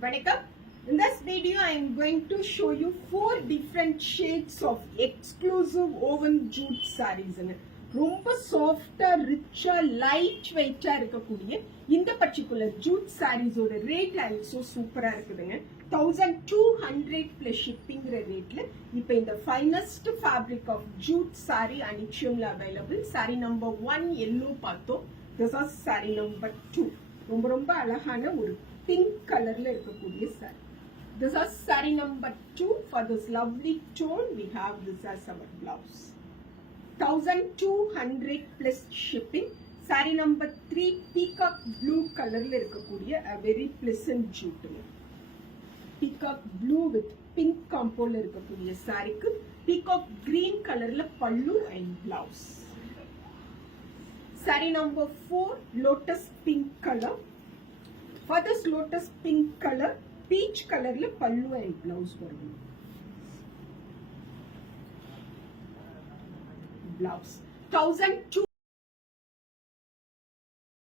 Vanakkam. In this video, I am going to show you 4 different shades of exclusive woven jute sarees. ரொம்ப சாஃப்டா ரிச்சா லைட் வெயிட்டா இருக்கக்கூடிய இந்த particular jute சாரீஸோட rate also சூப்பரா இருக்குதுங்க. 1200 பிளஸ் ஷிப்பிங்கிற ரேட்ல இப்போ இந்த finest fabric of jute sari அனிச்சியம்ல அவைலபிள். சாரி நம்பர் 1 எல்லோ பார்த்தோம். This is sari number 2. ரொம்ப ரொம்ப அழகான ஒரு பிங்க் கலர்ல இருக்கக்கூடிய sari. This is saree number 2. For this lovely tone, we have this as our blouse. 1200 plus shipping. Saree number 3, peacock blue color la irukkudiya a very pleasant jute. Peacock blue with pink compo la irukkudiya saree ku peacock green color la pallu and blouse. Saree number 4, lotus pink color. For this lotus pink color, peach color la pallu and blouse varum. Blouse 1200